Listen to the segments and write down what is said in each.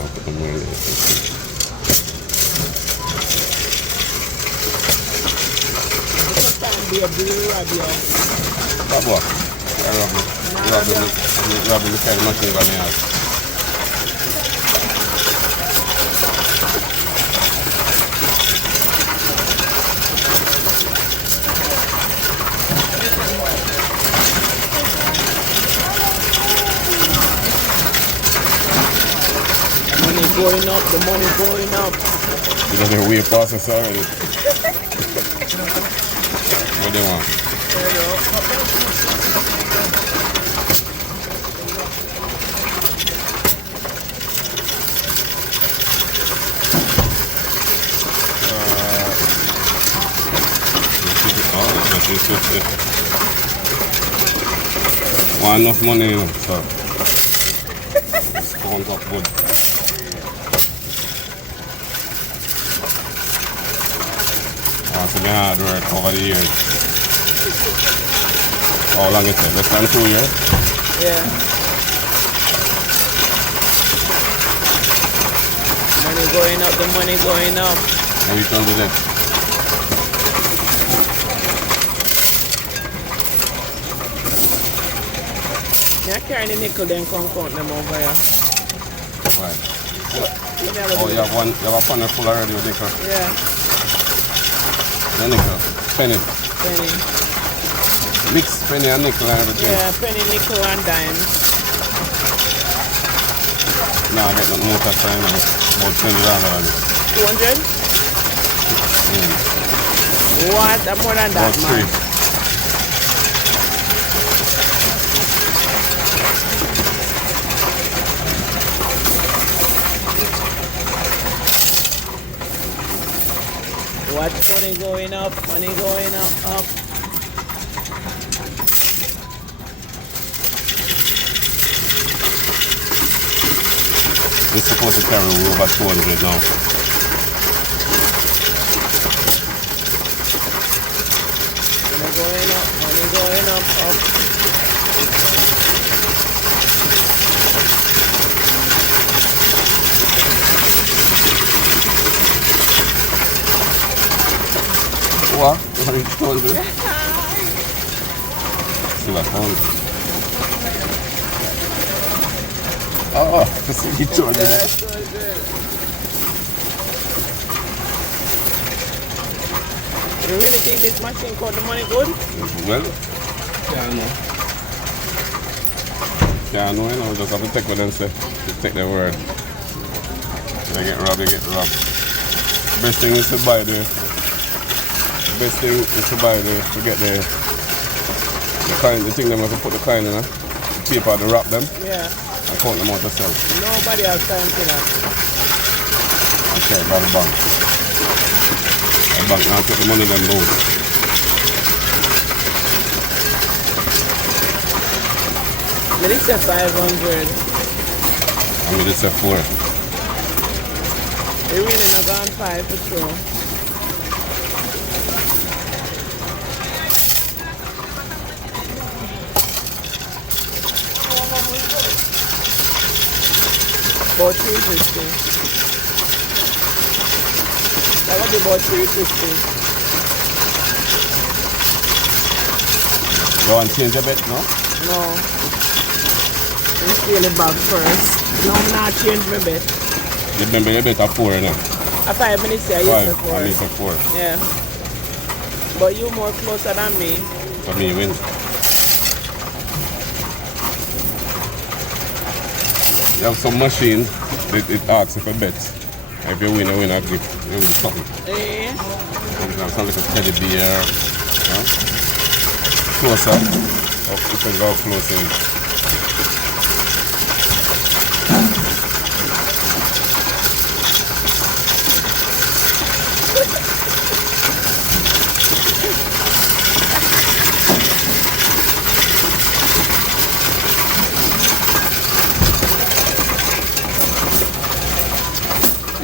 I'll put them in there. Stop what? Rub the kind of machine gun in. Going up, the money going up. You don't know way past us already. What do you want? Want enough money, you know, so it's going up good. So my hard work over the years. How long it take? Less than 2 years? Yeah. Money going up, the money going up. How you done with it? Yeah, carry the nickel then come count them over here. Right. Oh, you have a panel full already with nickel? Yeah. The nickel, penny. Penny. Mix penny and nickel and everything. Yeah, penny, nickel and dime. Now I get that motor sign on about $20 on it. 200? What? I'm more than that, about man. 3. What's money going up? Money going up. We're supposed to carry over 200 now. Money going up. What? What are you trying to do? See my phone. Oh, you trying to do that? You really think this machine got the money good? Well, can't know, you know, just have to take what them say. Just take their word. They get robbed, Best thing is to buy the best thing is to buy to get the kind, the thing them have to put the kind in, the paper to wrap them. Yeah. And count them out yourself. Nobody has time for that. Okay, by the bank. The bank now take the money them both. But it's a 500. I mean, it's a 4. They really not gone 5 for sure. About 350. That would be about 350. You want to change a bit, no? No. Let's steal it back first. No, I'm not change my bet. You remember you bet a 4 now? A 5 minutes here, I used to 4. I used to 4. Yeah. But you more closer than me. For me, win. You have some machine, it asks if a bet. If you win, I give you win something. Eh? Something like a teddy bear. Huh? Closer. You can go close in.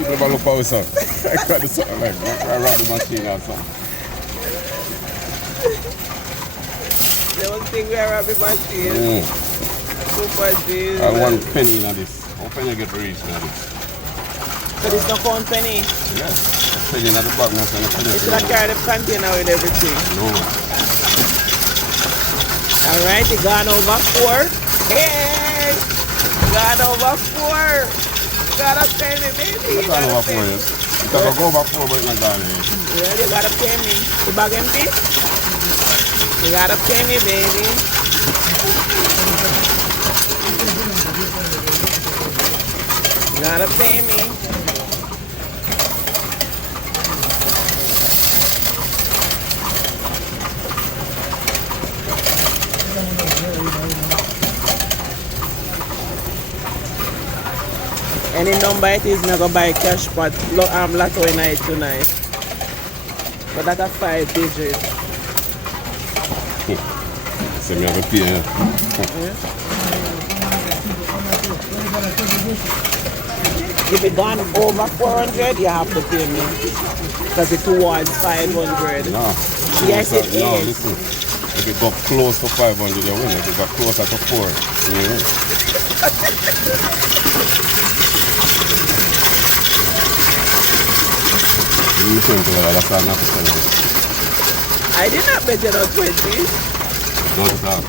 Never look for something. I got the something like that. I run the machine or something. They don't think we are a machine. Super deal. I want penny in this. How penny get reached in this? So this no count penny. Yeah. Penny in the bag, not in the penny. You should have carried the container with everything. No. Alright, you gone over 4. Hey! Gone over 4. You got a penny, baby. You Gone got a over 4 penny. years. You can go over 4, but it's not gone yet. Well, you got a penny. The bag empty? You got a penny, baby. You gotta pay me. Any number it is, I'm gonna buy cash pot lotto night tonight. But that's a 5 digit. So me have to pay. Yeah. If it gone over 400, you have to pay me. Because it towards 500. No. Yes, it No, is. listen. If it got close to 500, you win. If it got closer to 4, you win. You think that's not enough. I did not bet you on 20. Don't talk.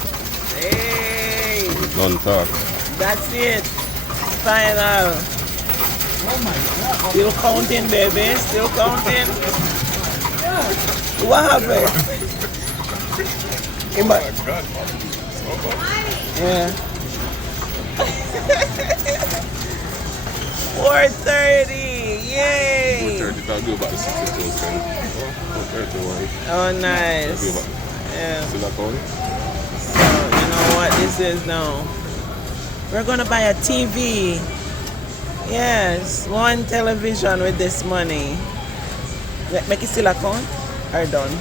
Hey, Don't talk. that's it. Final. Oh my God. Still counting, baby. Still counting. What happened? Oh my God. Yeah. 430. Yay. 430, I'll do about the 62 431. Oh, nice. Yeah. See that phone? So, you know what this is now? We're going to buy a TV. Yes, 1 television with this money. Make it still a count or done?